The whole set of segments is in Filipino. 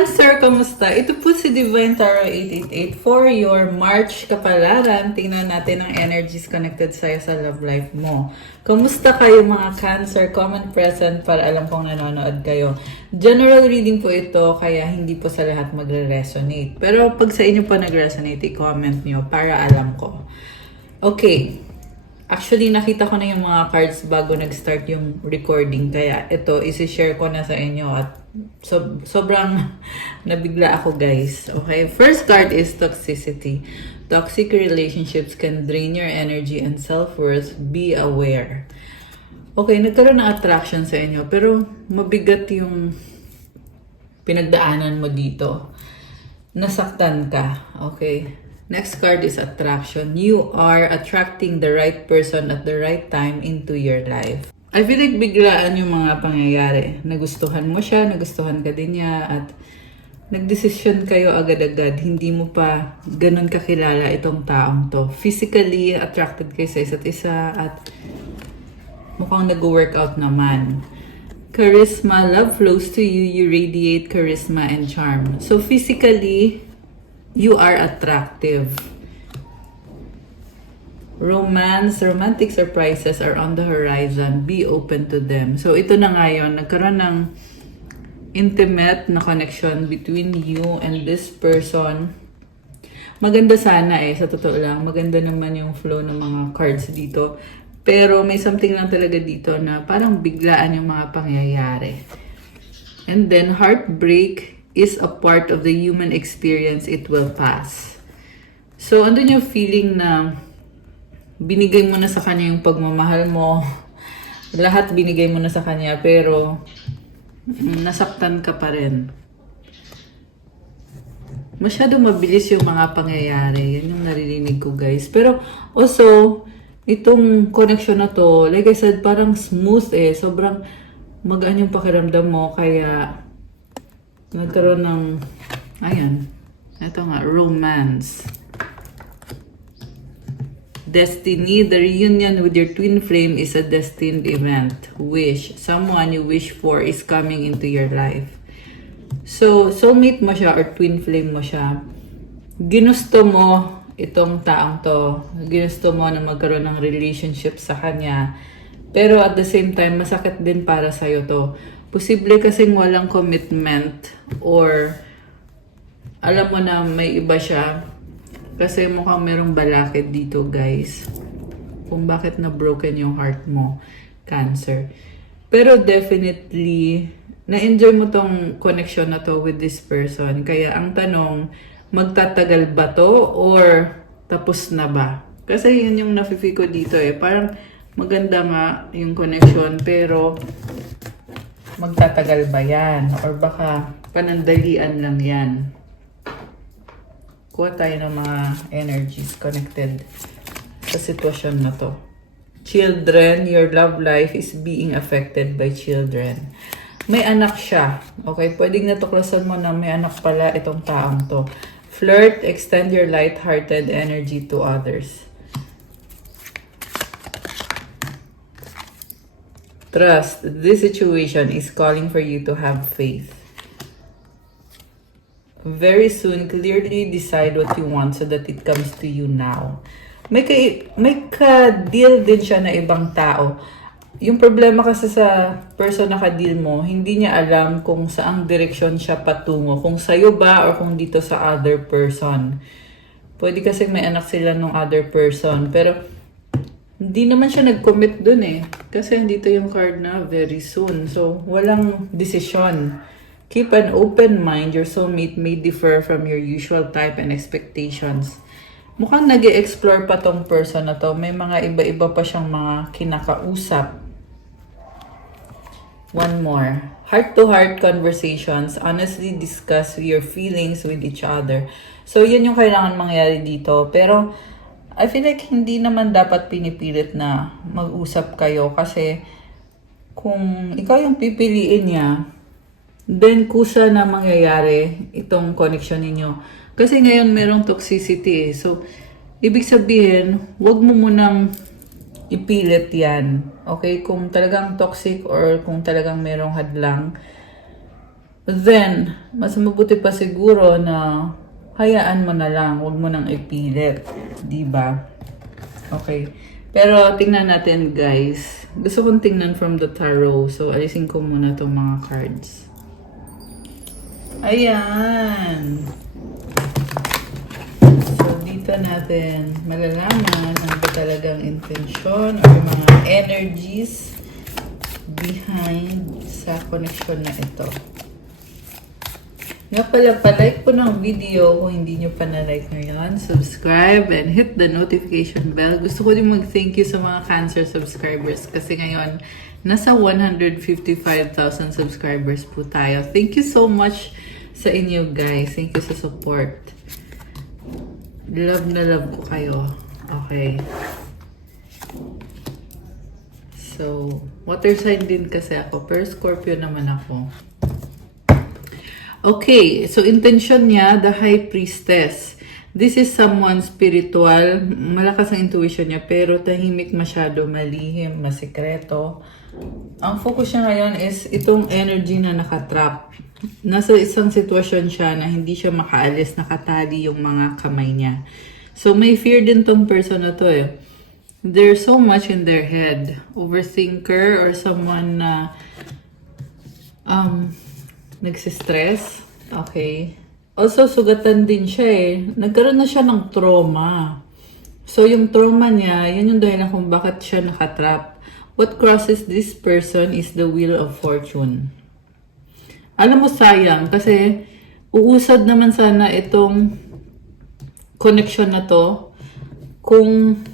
Cancer, kamusta? Ito po si Divine Tarot 888 for your March kapalaran. Tingnan natin ang energies connected sa'yo sa love life mo. Kamusta kayo mga Cancer? Comment present para alam kong nanonood kayo. General reading po ito, kaya hindi po sa lahat magre-resonate. Pero pag sa inyo pa nag-resonate, i-comment nyo para alam ko. Okay. Actually, nakita ko na yung mga cards bago nag-start yung recording. Kaya ito, isi-share ko na sa inyo at sobrang nabigla ako, guys. Okay? First card is toxicity. Toxic relationships can drain your energy and self-worth. Be aware. Okay, nagkaroon ng attraction sa inyo. Pero mabigat yung pinagdaanan mo dito. Nasaktan ka. Okay? Next card is attraction. You are attracting the right person at the right time into your life. I feel like biglaan yung mga pangyayari. Nagustuhan mo siya, nagustuhan ka din niya, at nagdesisyon kayo agad-agad. Hindi mo pa ganun kakilala itong taong to. Physically attracted kayo sa isa't isa at mukhang nag-workout naman. Charisma, love flows to you. You radiate charisma and charm. So physically, you are attractive. Romance, romantic surprises are on the horizon. Be open to them. So ito na nga yun, nagkaroon ng intimate na connection between you and this person. Maganda sana sa totoo lang. Maganda naman yung flow ng mga cards dito. Pero may something lang talaga dito na parang biglaan yung mga pangyayari. And then heartbreak is a part of the human experience. It will pass. So, andun yung feeling na binigay mo na sa kanya yung pagmamahal mo. Lahat binigay mo na sa kanya, pero nasaktan ka pa rin. Masyado mabilis yung mga pangyayari. Yan yung naririnig ko, guys. Pero also, itong connection na to, like I said, parang smooth Sobrang magaan yung pakiramdam mo, kaya nagkaroon ng, ayan, ito nga, romance. Destiny, the reunion with your twin flame is a destined event. Wish, someone you wish for is coming into your life. So, soulmate mo siya or twin flame mo siya. Ginusto mo itong taong to. Ginusto mo na magkaroon ng relationship sa kanya. Pero at the same time, masakit din para sa'yo to. Posible kasing walang commitment or alam mo na may iba siya kasi mukhang merong balakid dito, guys. Kung bakit na broken yung heart mo, Cancer. Pero definitely, na-enjoy mo tong connection na to with this person. Kaya ang tanong, magtatagal ba to or tapos na ba? Kasi yun yung nafe-feel ko dito Parang maganda nga yung connection pero magtatagal ba yan? Or baka panandalian lang yan? Kuha tayo ng mga energies connected sa sitwasyon na to. Children, your love life is being affected by children. May anak siya. Okay, pwedeng natuklasan mo na may anak pala itong taong to. Flirt, extend your light-hearted energy to others. Trust, this situation is calling for you to have faith. Very soon, clearly decide what you want so that it comes to you now. May ka-deal din siya na ibang tao. Yung problema kasi sa person na ka-deal mo, hindi niya alam kung saang direksyon siya patungo. Kung sa'yo ba or kung dito sa other person. Pwede kasi may anak sila ng other person. Pero hindi naman siya nag-commit dun Kasi dito yung card na very soon. So, walang decision. Keep an open mind. Your soulmate may differ from your usual type and expectations. Mukhang nag-e-explore pa tong person na to. May mga iba-iba pa siyang mga kinakausap. One more. Heart-to-heart conversations. Honestly discuss your feelings with each other. So, yun yung kailangan mangyari dito. Pero, I feel like hindi naman dapat pinipilit na mag-usap kayo kasi kung ikaw yung pipiliin niya, then kusa na mangyayari itong connection ninyo. Kasi ngayon merong toxicity So, ibig sabihin, wag mo munang ipilit yan. Okay? Kung talagang toxic or kung talagang merong hadlang, Then, mas mabuti pa siguro na hayaan mo na lang, huwag mo nang ipilit, 'di ba? Okay. Pero tingnan natin, guys. Gusto kong tingnan from the tarot. So, alisin ko muna tong mga cards. Ayan. So, dito natin malalaman ano ba talagang intensyon or mga energies behind sa connection na ito. Nga pala, pa-like po ng video kung hindi nyo pa na-like ngayon. Subscribe and hit the notification bell. Gusto ko din mag-thank you sa mga Cancer subscribers kasi ngayon, nasa 155,000 subscribers po tayo. Thank you so much sa inyo, guys. Thank you sa support. Love na love ko kayo. Okay. So, water sign din kasi ako. Pero Scorpio naman ako. Okay, so intention niya, the High Priestess. This is someone spiritual. Malakas ang intuition niya, pero tahimik masyado, malihim, masikreto. Ang focus niya ngayon is itong energy na nakatrap. Nasa isang sitwasyon siya na hindi siya makaalis, nakatali yung mga kamay niya. So may fear din tong person na to eh. There's so much in their head. Overthinker or someone na nagsistress. Okay. Also, sugatan din siya eh. Nagkaroon na siya ng trauma. So, yung trauma niya, yan yung dahilan kung bakit siya nakatrap. What crosses this person is the wheel of fortune. Alam mo, sayang. Kasi, uusad naman sana itong connection na to kung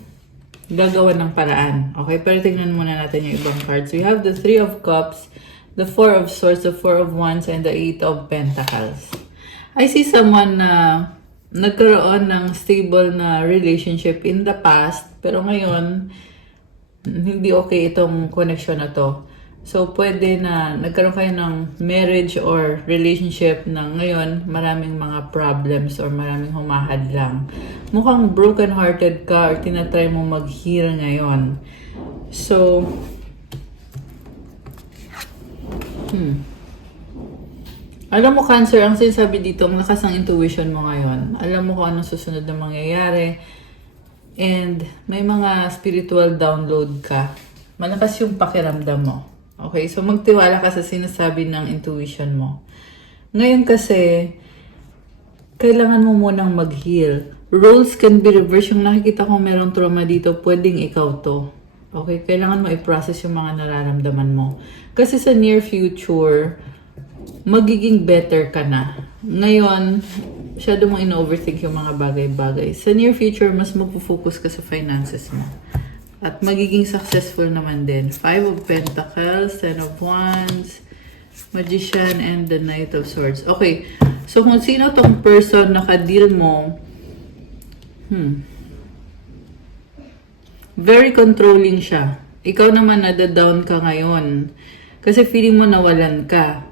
gagawa ng paraan. Okay? Pero tingnan muna natin yung ibang cards. We have the Three of Cups, the Four of Swords, the Four of Wands, and the Eight of Pentacles. I see someone na nagkaroon ng stable na relationship in the past, pero ngayon, hindi okay itong connection na to. So, pwede na nagkaroon kayo ng marriage or relationship na ngayon maraming mga problems or maraming humahadlang. Mukhang broken-hearted ka or tinatry mo mag-heal ngayon. So, alam mo, Cancer, ang sinasabi dito, ang lakas ng intuition mo ngayon. Alam mo kung anong susunod na mangyayari. And may mga spiritual download ka. Malakas yung pakiramdam mo. Okay, so magtiwala ka sa sinasabi ng intuition mo. Ngayon kasi, kailangan mo munang mag-heal. Roles can be reversed. Yung nakikita ko merong trauma dito, pwedeng ikaw to. Okay, kailangan mo i-process yung mga nararamdaman mo. Kasi sa near future, magiging better ka na. Ngayon, masyado mong in-overthink yung mga bagay-bagay. Sa near future, mas magpo-focus ka sa finances mo. At magiging successful naman din. Five of Pentacles, Ten of Wands, Magician, and the Knight of Swords. Okay, so kung sino tong person na ka-deal mo, very controlling siya. Ikaw naman nada-down ka ngayon. Kasi feeling mo nawalan ka.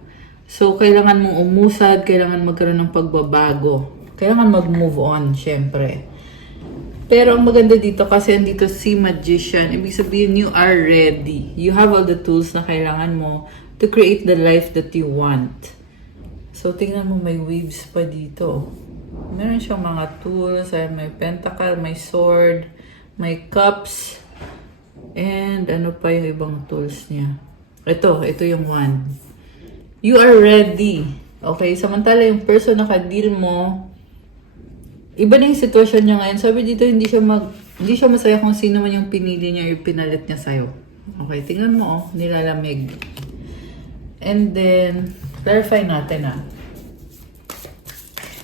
So, kailangan mong umusad, kailangan magkaroon ng pagbabago. Kailangan mag-move on, syempre. Pero ang maganda dito kasi andito si Magician. Ibig sabihin, you are ready. You have all the tools na kailangan mo to create the life that you want. So, tingnan mo, may waves pa dito. Meron siyang mga tools. May pentacle, may sword, may cups, and ano pa yung ibang tools niya. Ito yung wand. You are ready. Okay? Samantala yung person na ka-deal mo, iba na yung sitwasyon niya ngayon. Sabi dito, hindi siya masaya kung sino man yung pinili niya or pinalit niya sa'yo. Okay? Tingnan mo, nilalamig. And then, clarify natin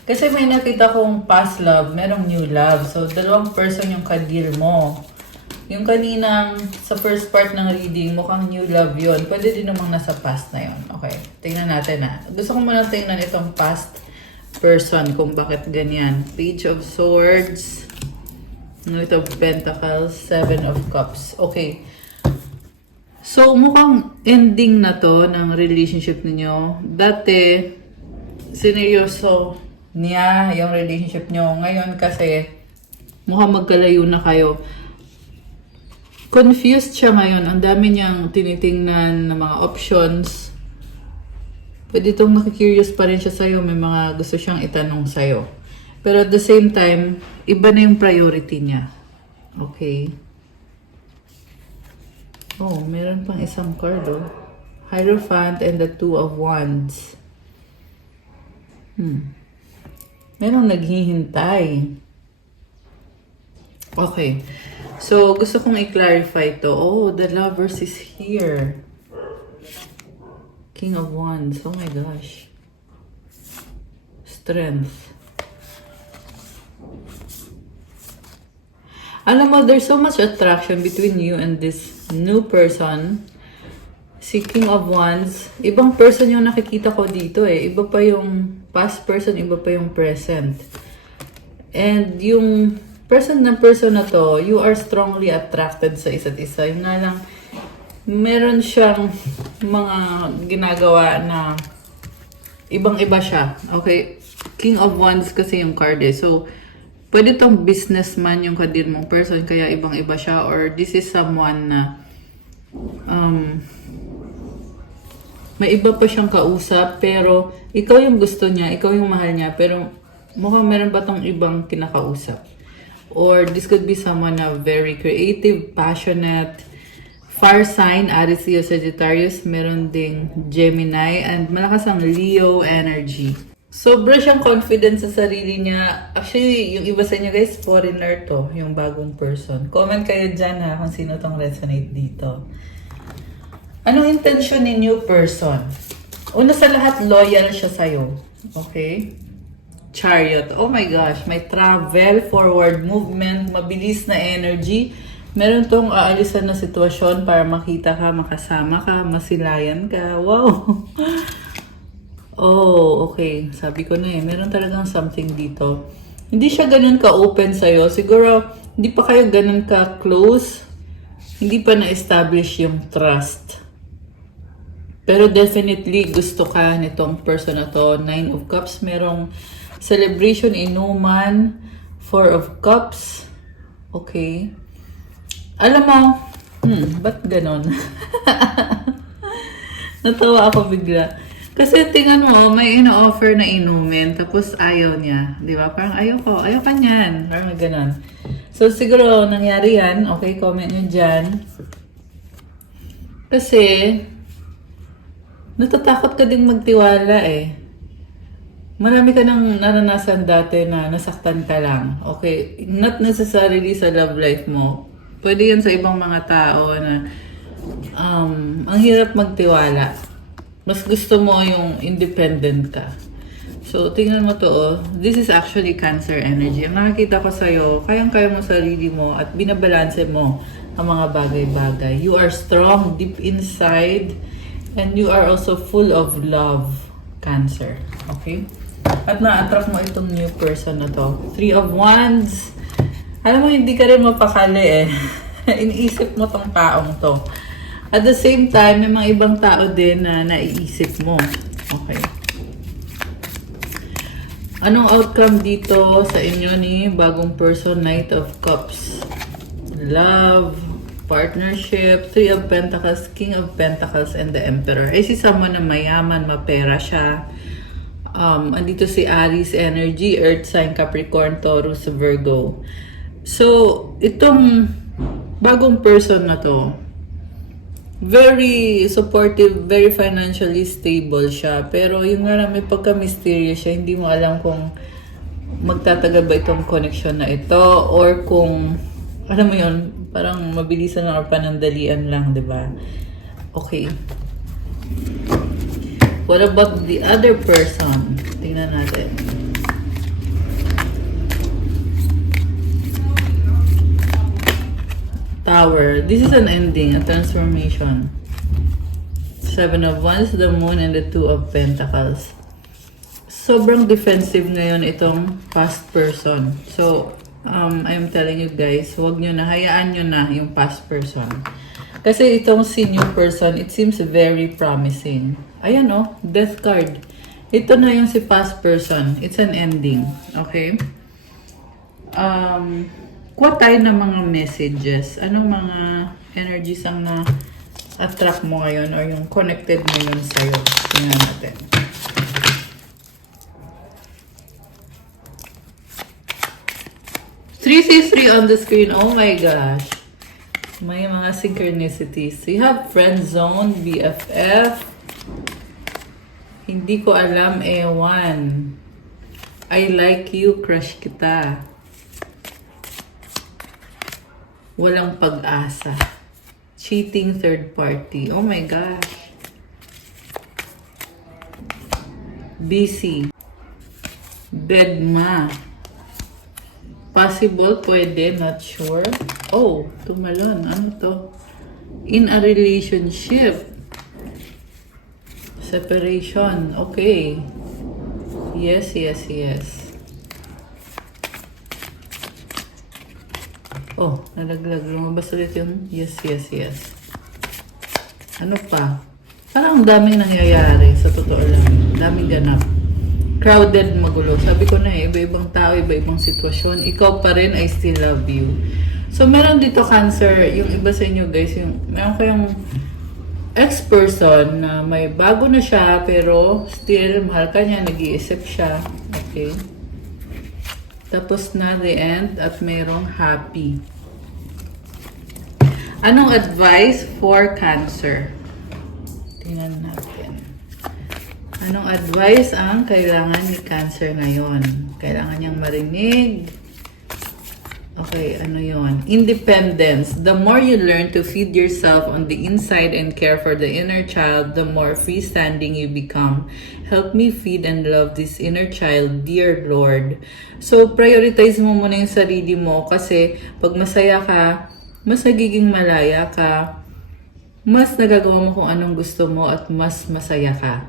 Kasi may nakita kong past love, merong new love. So, dalawang person yung ka-deal mo. Yung kaninang sa first part ng reading, mukhang new love yon. Pwede din namang nasa past na yon. Okay, tingnan natin Gusto ko muna tingnan itong past person kung bakit ganyan. Page of Swords, Knight of Pentacles, Seven of Cups. Okay. So, mukhang ending na to ng relationship ninyo. Dati, sineryoso niya yung relationship nyo. Ngayon kasi, mukhang magkalayo na kayo. Confused siya ngayon. Ang dami niyang tinitingnan na mga options. Pwede itong nakikurious pa rin siya sa'yo. May mga gusto siyang itanong sa'yo. Pero at the same time, iba na yung priority niya. Okay? Oh, meron pang isang card, oh. Hierophant and the Two of Wands. Merong naghihintay. Okay. So, gusto kong i-clarify to. Oh, the Lovers is here. King of Wands. Oh my gosh. Strength. Alam mo, there's so much attraction between you and this new person. Si King of Wands, ibang person yung nakikita ko dito eh. Iba pa yung past person, iba pa yung present. And yung person na to, you are strongly attracted sa isa't isa. Yung nga lang, meron siyang mga ginagawa na ibang-iba siya. Okay? King of Wands kasi yung card eh. So, pwede tong businessman yung kadir mong person, kaya ibang-iba siya. Or this is someone na may iba pa siyang kausap, pero ikaw yung gusto niya, ikaw yung mahal niya, pero mukhang meron pa tong ibang kinakausap. Or this could be someone na very creative, passionate, fire sign, Aries, Leo, Sagittarius, meron ding Gemini, and malakas ang Leo energy. Sobra siyang confident sa sarili niya. Actually, yung iba sa inyo guys, foreigner to, yung bagong person. Comment kayo dyan ha kung sino tong resonate dito. Anong intention ni new person? Una sa lahat, loyal siya sa'yo. Okay? Chariot. Oh my gosh, may travel, forward movement, mabilis na energy. Meron tong aalisan na sitwasyon para makita ka, makasama ka, masilayan ka. Wow! Oh, okay. Sabi ko na eh, meron talagang something dito. Hindi siya ganun ka-open sa'yo. Siguro, hindi pa kayo ganun ka-close. Hindi pa na-establish yung trust. Pero definitely, gusto ka nitong person na to. 9 of Cups, merong celebration, inuman. 4 of Cups. Okay. Alam mo, ba't ganun? Natawa ako bigla. Kasi tingnan mo, may ino-offer na inumin, tapos ayaw niya. Di ba? Parang ayaw ka niyan. Parang ganun. So, siguro, nangyari yan. Okay, comment nyo dyan. Kasi, natatakot ka ding magtiwala eh. Marami ka nang naranasan dati na nasaktan ka lang. Okay, not necessarily sa love life mo. Pwede yan sa ibang mga tao na ang hirap magtiwala. Mas gusto mo yung independent ka. So, tingnan mo to, oh. This is actually Cancer energy. Ang nakikita ko sa'yo, kayang-kaya mo sarili mo at binabalanse mo ang mga bagay-bagay. You are strong deep inside and you are also full of love, Cancer. Okay? At na-attract mo itong new person na to. 3 of Wands. Alam mo, hindi ka rin mapakali eh. Iniisip mo tong taong to. At the same time, may mga ibang tao din na naiisip mo. Okay. Anong outcome dito sa inyo ni bagong person? Knight of Cups. Love, partnership, 3 of Pentacles, King of Pentacles, and the Emperor. Ay si someone na mayaman, mapera siya. Andito si Aries energy, Earth sign, Capricorn, Taurus, Virgo. So, itong bagong person na to, very supportive, very financially stable siya. Pero yung nga may pagka-mysterious siya, hindi mo alam kung magtatagal ba itong connection na ito or kung, alam mo yun, parang mabilisan lang or panandalian lang, di ba? Okay. What about the other person? Tingnan natin. Tower. This is an ending, a transformation. 7 of Wands, the Moon, and the 2 of Pentacles. Sobrang defensive ngayon itong past person. So, I'm telling you guys, huwag nyo na, hayaan nyo na yung past person. Kasi itong si new person, it seems very promising. Ayan oh, Death card. Ito na yung si past person. It's an ending. Okay? Kuha tayo ng mga messages. Anong mga energies ang na-attract mo ngayon or yung connected ngayon sa'yo? Tingnan natin. 363 on the screen. Oh my gosh. May mga synchronicities. So you have friend zone, BFF. Hindi ko alam, ewan. I like you, crush kita. Walang pag-asa. Cheating third party. Oh my gosh. Busy. Bedma. Possible, pwede, not sure. Oh, tumalon. Ano to? In a relationship. Separation. Okay. Yes, yes, yes. Oh, nalaglag. Lumabas ulit yung yes, yes, yes. Ano pa? Parang daming nangyayari, sa totoo lang. Daming ganap. Crowded, magulo. Sabi ko na iba-ibang tao, iba-ibang sitwasyon. Ikaw pa rin, I still love you. So, meron dito Cancer, yung iba sa inyo guys, yung meron kayong ex-person na may bago na siya, pero still, mahal ka niya, nag-iisip siya. Okay. Tapos na the end, at mayroong happy. Anong advice for Cancer? Tingnan natin. Anong advice ang kailangan ni Cancer ngayon? Kailangan niyang marinig. Okay, ano yon? Independence. The more you learn to feed yourself on the inside and care for the inner child, the more freestanding you become. Help me feed and love this inner child, dear Lord. So, prioritize mo muna yung sarili mo kasi pag masaya ka, mas nagiging malaya ka, mas nagagawa mo kung anong gusto mo at mas masaya ka.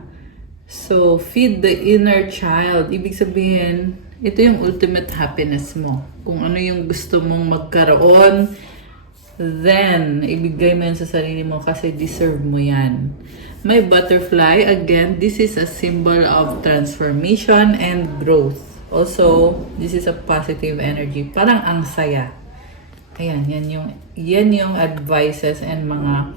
So, feed the inner child. Ibig sabihin, ito yung ultimate happiness mo. Kung ano yung gusto mong magkaroon, then, ibigay mo yan sa sarili mo kasi deserve mo yan. May butterfly. Again, this is a symbol of transformation and growth. Also, this is a positive energy. Parang ang saya. Ayan, yan yung advices and mga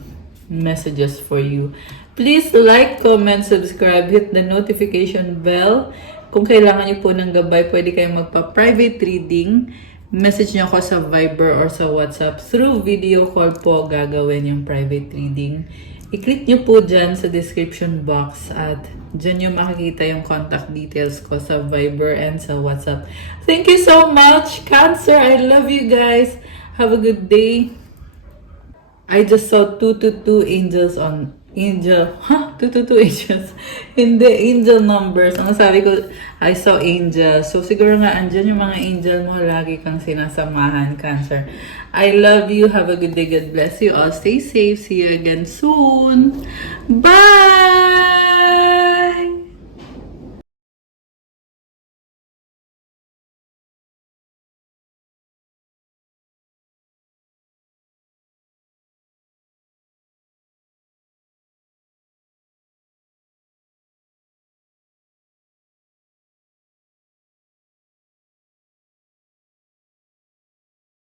messages for you. Please like, comment, subscribe, hit the notification bell. Kung kailangan niyo po ng gabay, pwede kayong magpa-private reading. Message niyo ako sa Viber or sa WhatsApp. Through video call po gagawin yung private reading. I-click niyo po dyan sa description box at dyan niyo makikita yung contact details ko sa Viber and sa WhatsApp. Thank you so much, Cancer. I love you guys. Have a good day. I just saw 222 angels on angel. 222 angels. Hindi, angel numbers. Ang sabi ko, I saw angels. So, siguro nga, andyan yung mga angel mo. Lagi kang sinasamahan, Cancer. I love you. Have a good day. God bless you all. Stay safe. See you again soon. Bye!